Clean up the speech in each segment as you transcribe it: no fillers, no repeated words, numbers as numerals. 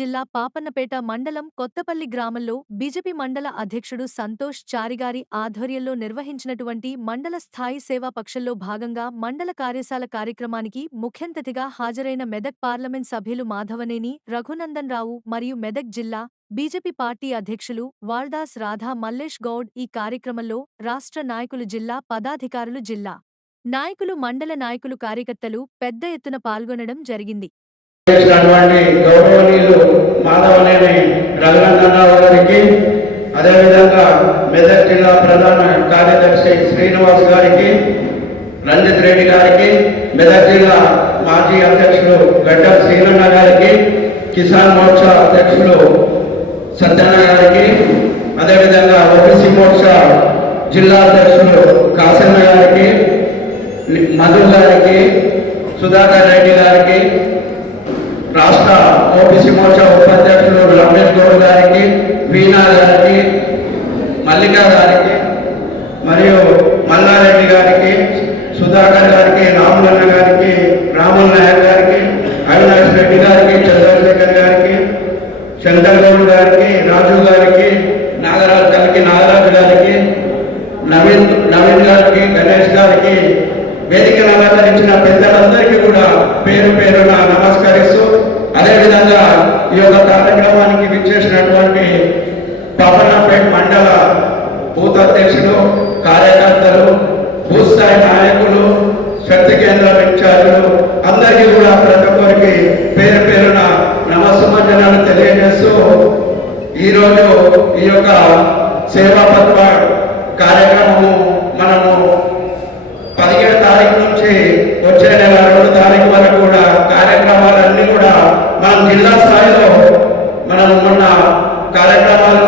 జిల్లా పాపన్నపేట మండలం కొత్తపల్లి గ్రామంలో బీజేపీ మండల అధ్యక్షుడు సంతోష్ చారిగారి ఆధ్వర్యంలో నిర్వహించినటువంటి మండల స్థాయి సేవా పక్షంలో భాగంగా మండల కార్యశాల కార్యక్రమానికి ముఖ్యంతిథిగా హాజరైన మెదక్ పార్లమెంట్ సభ్యులు మాధవనేని రఘునందన్ రావు మరియు మెదక్ జిల్లా బీజేపీ పార్టీ అధ్యక్షులు వాల్దాస్ రాధా మల్లేష్ గౌడ్ ఈ కార్యక్రమంలో రాష్ట్ర నాయకులు జిల్లా పదాధికారులు జిల్లా నాయకులు మండల నాయకులు కార్యకర్తలు పెద్ద ఎత్తున పాల్గొనడం జరిగింది. గౌరవనీయులు మాధవనేని రఘునందనరావు గారికి, అదేవిధంగా మెదక్ జిల్లా ప్రధాన కార్యదర్శి శ్రీనివాస్ గారికి, రంజిత్ రెడ్డి గారికి, మెదక్ జిల్లా మాజీ అధ్యక్షులు గడ్డం శ్రీనన్న గారికి, కిసాన్ మోర్చా అధ్యక్షులు సత్యన్న గారికి, అదేవిధంగా ఓబీసీ మోర్చా జిల్లా అధ్యక్షులు కాసన్న గారికి, మధు గారికి, సుధాకర్ రెడ్డి గారికి, రాష్ట్ర ఓబీసీ మోర్చా ఉపాధ్యక్షులు రమేష్ గౌడ్ గారికి, వీణా గారికి, మల్లికా గారికి, మరియు మల్లారెడ్డి గారికి, సుధాకర్ గారికి, రాములన్న గారికి, రాముల నాయక్ గారికి, అవినాష్ రెడ్డి గారికి, చంద్రశేఖర్ గారికి, శంకర్ గౌడ్ గారికి, రాజు గారికి, నాగరాజు గారికి, నవీన్ గారికి, గణేష్ గారికి, వేదికను అలంకరించిన పెద్దలందరికీ కూడా పేరు పేరున నమస్కరిస్తూ, అదేవిధంగా ఈ యొక్క కార్యక్రమానికి విచ్చేసినటువంటి పాపన్నపేట మండల బూత్ అధ్యక్షులు, కార్యకర్తలు, బూత్ స్థాయి నాయకులు, శక్తి కేంద్రం ఇన్ఛార్జీలు అందరికీ కూడా ప్రతి ఒక్కరికి పేరు పేరున నమస్సుమంజనాలు తెలియజేస్తూ, ఈరోజు ఈ యొక్క సేవా పత్ర కార్యక్రమము మనము 17 తారీఖు నుంచి వచ్చే నెల 2 తారీఖు వరకు కూడా కార్యక్రమాలన్నీ కూడా మనం జిల్లా స్థాయిలో మనం మొన్న కార్యక్రమాలు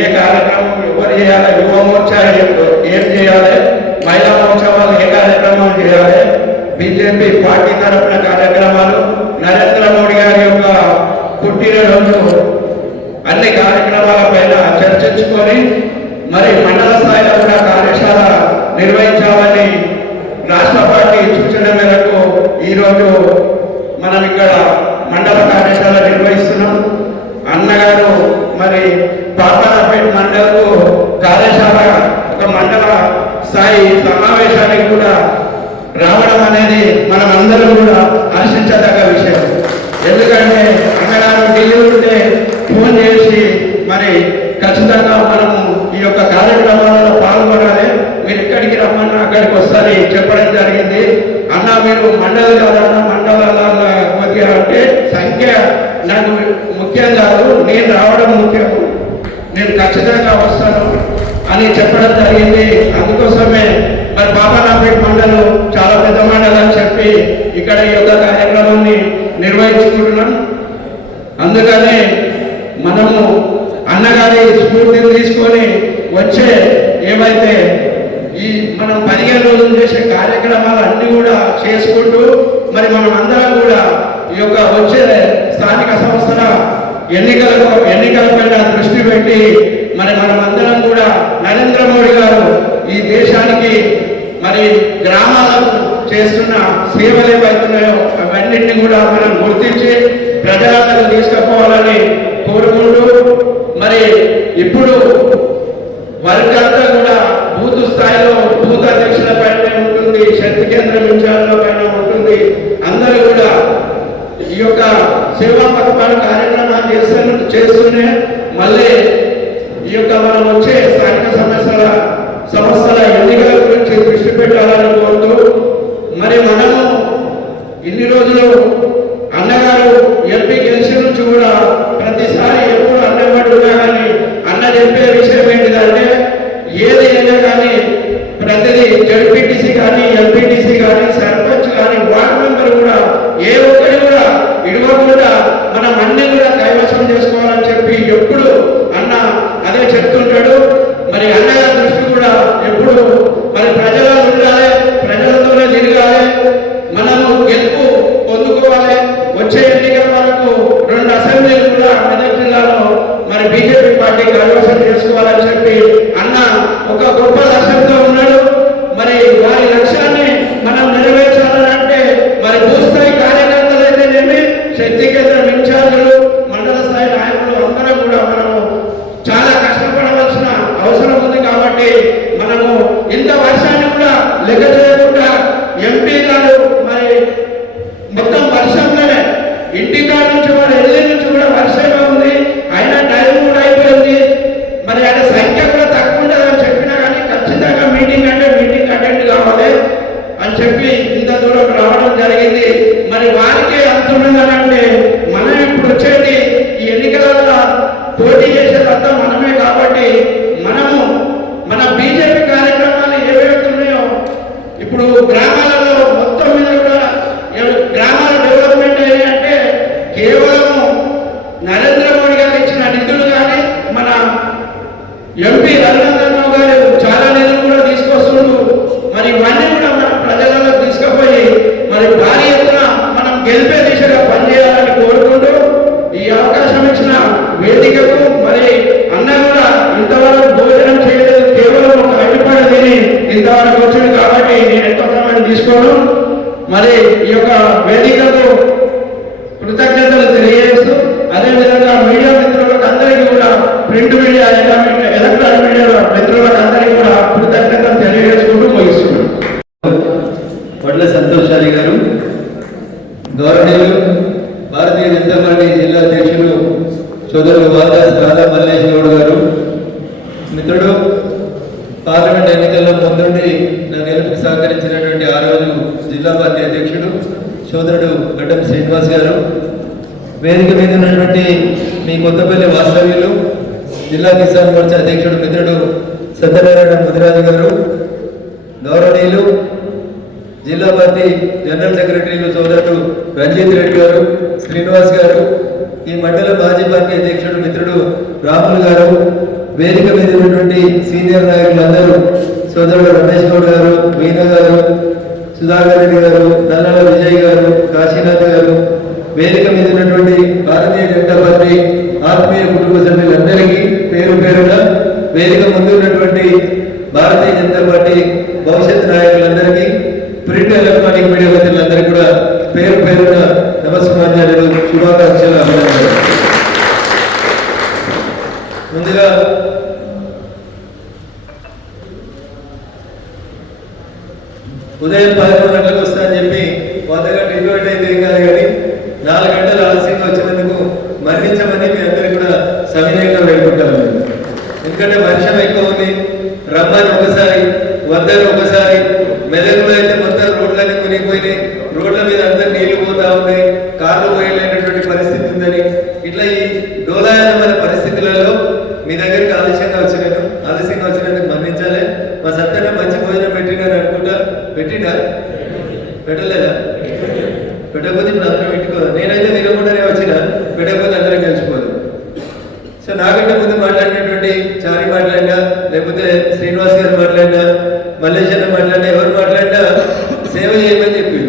ఏ కార్యక్రమం ఎవరు చేయాలి, యువ మోర్చా ఏం చేయాలి, మహిళా మోర్చా వాళ్ళు ఏ కార్యక్రమం చేయాలి, బీజేపీ పార్టీ తరఫున కార్యక్రమాలు, నరేంద్ర మోడీ గారి యొక్క పుట్టినరోజు అన్ని కార్యక్రమాల పైన చర్చించుకొని మరి మండల స్థాయిలో కూడా కార్యశాల నిర్వహించాలని రాష్ట్ర పార్టీ సూచన మేరకు ఈరోజు మనం ఇక్కడ మండల కార్యశాల నిర్వహిస్తున్నాం. అన్నగారు మరి పాపన్నపేట మండలకు కార్యశాల ఒక మండల స్థాయి సమావేశానికి కూడా రావడం అనేది మనం అందరం కూడా హర్షించదగ్గ విషయం. ఎందుకంటే అన్నగారు ఢిల్లీ ఉంటే ఫోన్ చేసి మరి ఖచ్చితంగా మనము ఈ యొక్క కార్యక్రమాలలో పాల్గొనాలి, మీరు ఎక్కడికి రమ్మన్నా అక్కడికి వస్తారని చెప్పడం జరిగింది. అన్న మీరు మండలి కాదన్నా మండలాల కొద్దిగా అంటే సంఖ్య నాకు ముఖ్యం కాదు, నేను రావడం ముఖ్యం, నేను ఖచ్చితంగా వస్తాను అని చెప్పడం జరిగింది. అందుకోసమే మరి పాపన్నపేట మండలం చాలా పెద్ద మండలం అని చెప్పి ఇక్కడ ఈ యొక్క కార్యక్రమాన్ని నిర్వహించుకుంటున్నాం. అందుకనే మనము అన్నగారి స్ఫూర్తిని తీసుకొని వచ్చే ఏమైతే ఈ మనం 15 రోజులు చేసే కార్యక్రమాలు అన్ని కూడా చేసుకుంటూ మరి మనం అందరం కూడా ఈ యొక్క వచ్చే స్థానిక సంస్థల ఎన్నికలపైన దృష్టి పెట్టి మరి మనం అందరం కూడా నరేంద్ర మోడీ గారు ఈ దేశానికి మరి గ్రామాలకు చేస్తున్న సేవలు ఏవైతున్నాయో అవన్నింటినీ కూడా మనం గుర్తించి ప్రజలందరూ తీసుకుపోవాలని కోరుకుంటూ మరి ఇప్పుడు వర్క్ అంతా కూడా బూత్ స్థాయిలో బూత్ అధ్యక్షుల పైన ఉంటుంది, శక్తి కేంద్రం ఇన్ఛార్జ్ల పైన ఉంటుంది. అందరూ కూడా ఈ యొక్క సేవా పథకాలు కార్యక్రమాలు చేస్తూనే మళ్ళీ ఈ యొక్క మనం వచ్చే స్థానిక సంస్థల ఎన్నికల గురించి దృష్టి పెట్టాలని కోరుతూ మరి మనము ఇన్ని రోజులు అన్నగారు ఎంపీ గెలిచిన నుంచి కూడా ప్రతిసారి ఎప్పుడు అన్నబడున్నా కానీ అన్న చెప్పే విషయం ఏంటిదంటే ఏది అయినా కానీ ప్రతిదీ జడ్పీటీసీ కానీ ఎంపీటీసీ కానీ సర్పంచ్ కానీ వార్డు మెంబర్ కూడా ఏ ఒక్కరి కూడా ఇడవకుండా మనం అన్ని కూడా కైవసం చేసుకోవాలని చెప్పి ఎప్పుడు అన్న అదే చెప్తుంటాడు. మరి అన్నగారి దృష్టి కూడా ఎప్పుడు మరి ప్రజలు ఉండాలి, ప్రజలతోనే తిరగాలి, మనము గెలుపు పొందుకోవాలి. వచ్చే ఎన్నికల వరకు 2 అసెంబ్లీలు కూడా మెదక్ జిల్లాలో మరి బీజేపీ పార్టీ కైవసం చేసుకోవాలి ఎంపీ రఘునందన్ రావు గారు చాలా నిధులు కూడా తీసుకొస్తుండ్రు. మరి ఇవన్నీ కూడా మనం ప్రజలలో తీసుకుపోయి మరి భారీ ఎత్తున మనం గెలిపే దిశగా పనిచేయాలని కోరుకుంటూ ఈ అవకాశం ఇచ్చిన వేదికకు మరి అన్న కూడా ఇంతవరకు భోజనం చేయలేదు, కేవలం ఒక అడ్డుపడ తిని ఇంతవరకు వచ్చింది కాబట్టి నేను ఎక్కువ సమయం తీసుకోను. మరి ఈ యొక్క వేదికకు కృతజ్ఞతలు తెలియజేస్తూ అదేవిధంగా మీడియా మిత్రులకు అందరికీ కూడా ప్రింట్ మీడియా ఎలక్ట్రానిక్ మీడియా మిత్రులకు అందరికీ కూడా కృతజ్ఞతలు తెలియజేసుకుంటూ ముగిస్తున్నాను. వడ్ల సంతోషాలి గారు, గౌరవనీయులు భారతీయ జనతా పార్టీ జిల్లా అధ్యక్షులు సోదరులు రాధా మల్లేష్ గౌడ్ గారు, మిత్రుడు పార్లమెంట్ ఎన్నికల్లో ముందుండి నా గెలుపుకి సహకరించినటువంటి ఆ రోజు జిల్లా పార్టీ అధ్యక్షుడు సోదరుడు గడ్డం శ్రీనివాస్ గారు, వేదిక మీద ఉన్నటువంటి మీ కొత్తపల్లి వాస్తవ్యులు జిల్లా కిసాన్ మోర్చా అధ్యక్షుడు మిత్రుడు సత్యనారాయణ ముదిరాజు గారు, గౌరవనీయులు జిల్లా పార్టీ జనరల్ సెక్రటరీలు సోదరుడు రంజిత్ రెడ్డి గారు, శ్రీనివాస్ గారు, ఈ మండల మాజీ పార్టీ అధ్యక్షుడు మిత్రుడు రాములు గారు, వేదిక మీద ఉన్నటువంటి సీనియర్ నాయకులందరూ సోదరుడు రమేష్ గౌడ్ గారు, మీనా గారు, సుధాకర్ రెడ్డి గారు, నల్లాల విజయ్ గారు, కాశీనాథ్ గారు, వేదిక మీద ఉన్నటువంటి భారతీయ జనతా పార్టీ ఆత్మీయ కుటుంబ సభ్యులందరికీ పేరు పేరున, వేదిక ముందు ఉన్నటువంటి భారతీయ జనతా పార్టీ భవిష్యత్ నాయకులందరికీ, ప్రింట్ ఎలక్ట్రానిక్ మీడియా మిత్రులందరికీ కూడా పేరు పేరున నమస్కారాలు, శుభాకాంక్షలు, అభినందనలు. ముందుగా ఉదయం 11 గంటలకు వస్తా అని చెప్పి 100 గంటలు ఇన్వైట్ అయితే ఏం కాదు, కానీ 4 గంటలు ఆలస్యంగా వచ్చినందుకు మరణించమని మీ అందరికీ కూడా సవినయంగా వేడుకుంటాను. ఎందుకంటే వర్షం ఎక్కువ ఉంది, రమ్మని ఒకసారి, వద్దని ఒకసారి, మెదకులో అయితే మొత్తం రోడ్లన్నీ మునిగిపోయినాయి, రోడ్ల మీద అందరు నీళ్లు పోతా ఉన్నాయి, కార్లు పోయలేనటువంటి పరిస్థితి ఉందని, ఇట్లా ఈ డోలాయనమైన పరిస్థితులలో మీ దగ్గరికి ఆలస్యంగా వచ్చినందుకు మన్నించాలి. మా సత్యన మంచి భోజనం పెట్టినారు అనుకుంటా, పెట్టినా పెట్టలేదా? పెట్టకపోతే ఇప్పుడు అందరం పెట్టుకోదు. నేనైతే తినకుండానే వచ్చిన, పెట్టకపోతే అందరం కలిసిపోదు. సో నాకంటే ముందు మాట్లాడినటువంటి చారి మాట్లాడినా, లేకపోతే శ్రీనివాస్ గారు మాట్లాడినా, మల్లేష్ అన్న మాట్లాడినా, ఎవరు మాట్లాడినా సేవ చేయమని చెప్పి.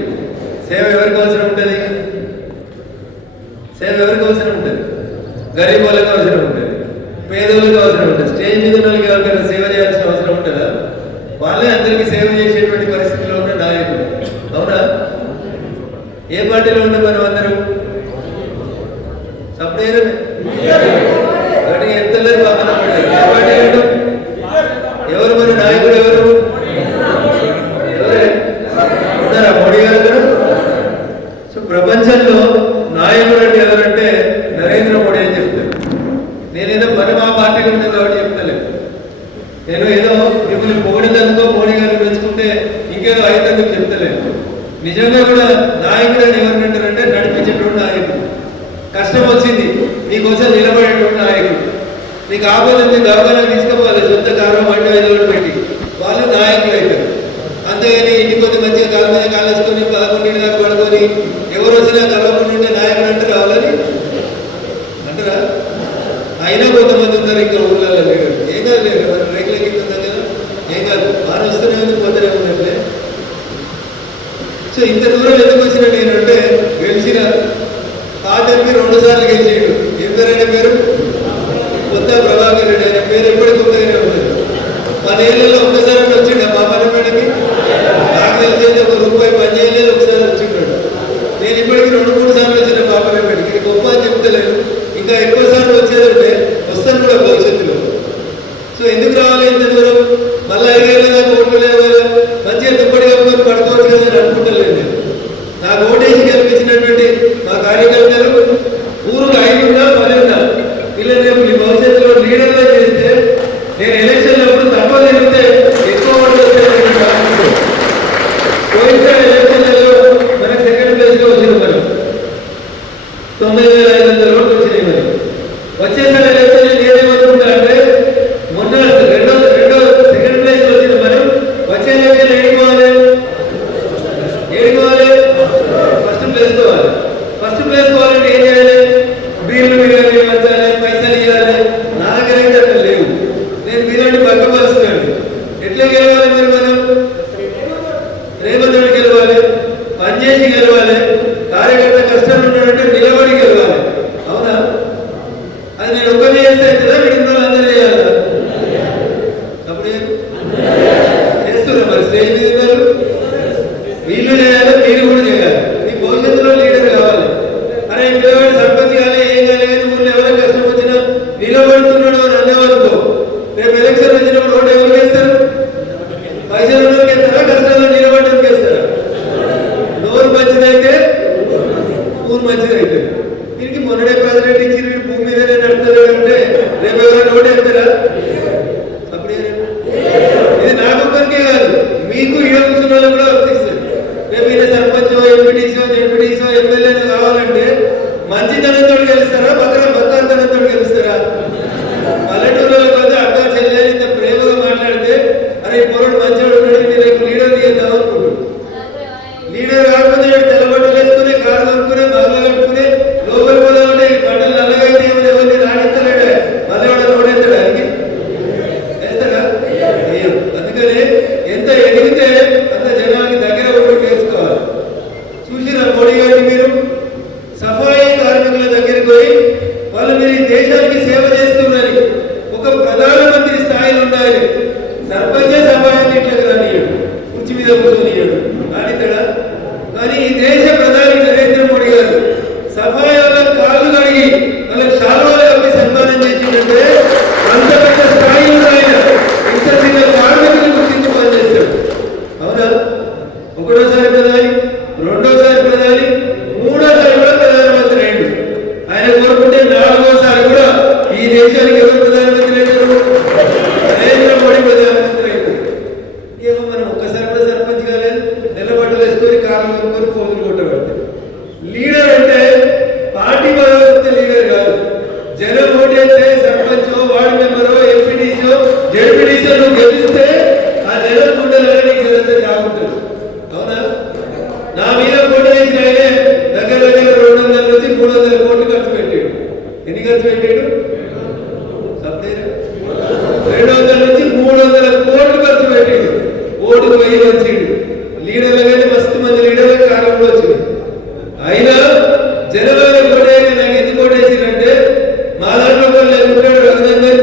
సేవ ఎవరికి అవసరం ఉంటుంది? సేవ ఎవరికి అవసరం ఉంటుంది? గరీబ్ వాళ్ళకి అవసరం ఉంటుంది, పేదోళ్ళకి అవసరం ఉంటుంది. స్టేజ్ మీద ఉన్న వాళ్ళకి ఎవరికైనా సేవ చేయాల్సిన అవసరం ఉంటుందా? వాళ్ళే అందరికీ సేవ చేసేటువంటి పరిస్థితిలో ఉన్న నాయకులు. అవునా? ఏ పార్టీలో ఉన్న మనం అందరూ సపరేట్ ఎంతలేదు పక్కన ఏ పార్టీ ఎవరు మన నాయకుడు? ఎవరు ఉన్నారా? మోడీ గారు. సో ప్రపంచంలో నాయకుడు అంటే ఎవరంటే నరేంద్ర మోడీ అని చెప్తారు. నేనేదో మనం ఆ పార్టీలో ఉన్నాం కాబట్టి చెప్తలేదు. నేను ఏదో మిమ్మల్ని పొగిడినందుకో మోడీ గారిని మెచ్చుకుంటే ఇంకేదో అయినందుకు చెప్తలేదు. నిజంగా కూడా నాయకుడు అని ఎవరినంటారంటే నడిపించేటువంటి నాయకుడు. కష్టం వచ్చింది నీకోసం నిలబడేటువంటి నాయకుడు. నీకు ఆపదండి దవాఖానకు తీసుకుపోవాలి, సొంత కారం బండి ఐదు పెట్టి, వాళ్ళు నాయకులు అవుతారు. అంతేగాని ఇంటికి కొద్ది మంచిగా కాళ్ళ మీద కాలేసుకొని 11 దాకా పడుకొని ఎవరు వచ్చినా కలవకుండా ఉంటే నాయకుడు అంటారు. వాళ్ళని అంటారా? అయినా కొంతమంది ఉంటారు ఇంకా ఊళ్ళలో లేడు. ఏం కాదు, లేదు మనం రేకుల కింద ఉన్నాం కదా, ఏం కాదు, వారు వస్తూనే ఉంది, పోతూనే ఉన్నట్లే. సో ఇంత దూరం ఎందుకు వచ్చిన నేనంటే, గెలిచిన పార్టీ 2 సార్లు గెలిచాడు. ఏం పేరైన పేరు? కొత్త ప్రభాకర్ రెడ్డి. ఆయన పేరు ఎప్పటికీ కొత్తగానే ఉంటుంది. 10 ఏళ్లలో ఒక్కసారి వచ్చిండు ఆ పాపనపేటకి. నాకు తెలిసేది ఒక రూపాయి పని చేయలేదు, ఒకసారి వచ్చింటాడు. నేను ఇప్పటికీ 2-3 సార్లు వచ్చిన పాపనపేటకి. ఇది గొప్ప అని చెప్తలేదు, ఇంకా ఎక్కువ సార్లు వచ్చేదంటే వస్తాను కూడా భవిష్యత్తులో. సో ఎందుకు రావాలి ఇంత దూరం? మళ్ళీ 5 ఏళ్ళ దాకా ఓట్లు లేవు కదా, మంచిగా దుప్పటి కప్పుకొని పడుకోవచ్చు కదా అని అనుకుంటలేదు. నేను నాకు ఓటేసి కల్పించినటువంటి మా కార్యకర్తలు ఊరుకు 5 ఉన్నా 10 ఉన్నా వీళ్ళని రేపు మీ భవిష్యత్తులో లీడర్గా చేస్తే, నేను ఎలక్షన్లో ఎప్పుడు తక్కువ జరిగితే ఎక్కువ ఓట్లు వస్తాయి. పోయినసారి ఎలక్షన్లలో మనకు సెకండ్ ప్లేస్లో వచ్చిన మనం 9,500 ఓట్లు వచ్చినాయి. మరి వచ్చేసారి ఎలక్షన్ నేనేమనుకుంటా అంటే, మొన్న రెండో గెలిచిన నువ్వు గెలిస్తే ఆ జనం గుండెలలో నీకు జనంతో రాకుంటుంది. అవునా? నా మీద పోటీ చేసిన ఆయనే దగ్గర దగ్గర 200 నుంచి 300 కోట్లు ఖర్చు పెట్టాడు. ఎన్ని ఖర్చు పెట్టాడు? 200 నుంచి 300 కోట్లు ఖర్చు పెట్టాడు. ఓటు పోయి వచ్చిండు. లీడర్లు కానీ మస్తు మంది లీడర్లు కాలంలో వచ్చింది. అయినా జనవరి కోటేసి నాకు ఎందుకు కోటేసిందంటే మా దాంట్లో ఉంటాడు రఘునందన్,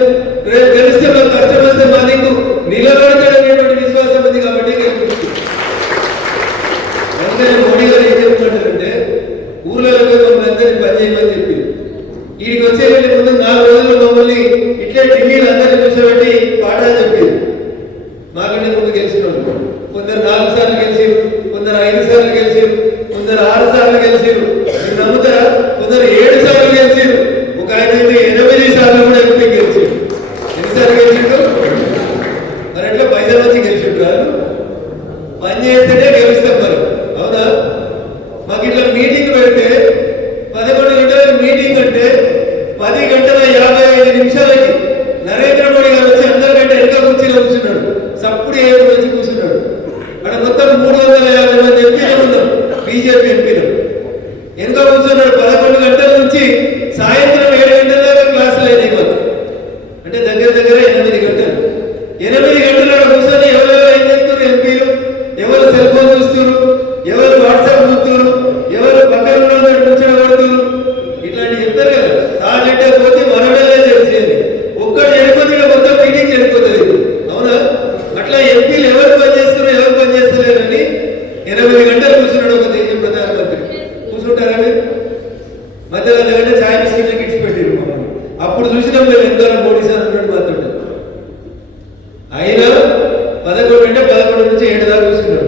రేపు గెలిస్తే మాకు కష్టం వస్తే మా నీకు నిలబడతాడనేటువంటి విశ్వాసం ఉంది కాబట్టి అందుకని మోడీ గారు ఏం చెప్తున్నారంటే ఊర్లలో మమ్మల్ని అందరినీ పనిచేయమని చెప్పి వీడికి వచ్చే ముందు 4 రోజులు మమ్మల్ని ఇట్లే ఢిల్లీలో అందరినీ కూర్చోబెట్టి పాఠాలు చెప్పారు. మాకంటే ముందు గెలిచిన వాళ్ళు కొందరు 4 సార్లు గెలిచారు, కొందరు 5 సార్లు గెలిచారు, కొందరు 6 సార్లు గెలిచారు. మీరు నమ్ముతారా? కొందరు 7 సార్లు గెలిచారు. ఒక ఆయన అయితే 8 సార్లు కూడా ఎంపీ గెలిచారు. ఎన్నిసార్లు గెలిచిండు? మరి ఎట్లా పైసలు వచ్చి గెలిచింటారు? పని చేస్తేనే గెలుస్తాం మరి. అవునా? మాకు ఇట్లా మీటింగ్ పెడితే 11 గంటలకు మీటింగ్ అంటే 10 గంటల 55 నిమిషాలకి నరేంద్ర మోడీ గారు వచ్చి అందరికంటే వెనక కూర్చున్నాడు. సప్పుడు ఏడు వచ్చి కూర్చున్నాడు. అక్కడ మొత్తం 350 మంది ఎంపీలు ఉన్నాం, బీజేపీ ఎంపీలు. వెనుక కూర్చున్నాడు. 11 గంటల నుంచి సాయంత్రం 7 గంటల దాకా క్లాసులు అయినాయి మాకు. అంటే దగ్గర దగ్గర 8 గంటలు. 8 గంటల కూర్చొని ఎవరెవరు ఏం చేస్తున్నారు ఎంపీలు, ఎవరు సెల్ ఫోన్ చూస్తున్నారు, ఎవరు వాట్సాప్ చూస్తున్నారు, ఎవరు పక్కన కూర్చోబడుతున్నారు, ఇట్లాంటి చెప్తారు కదా. తాజెంటే పోతే మనమేలా చేసేది ఒక్కడు చెడిపోతే మొత్తం మీటింగ్ చెడిపోతుంది. అవునా? అట్లా ఎంపీలు ఎవరు పనిచేస్తున్నారు ఎవరు పనిచేస్తలేరని 8 గంటలు కూర్చున్నాడు ఒక దేశ ప్రధానమంత్రి. కూర్చుంటారా మీరు? మధ్యలో గంట ఛాయ్ బిస్కెట్ ఇచ్చి పెట్టారు మమ్మల్ని. అప్పుడు చూసినాం మేము ఎంతో మోడీ సార్ ఉన్నాడు మాతో. అయినా 11 నుంచి 7 దాకా చూసుకున్నాడు.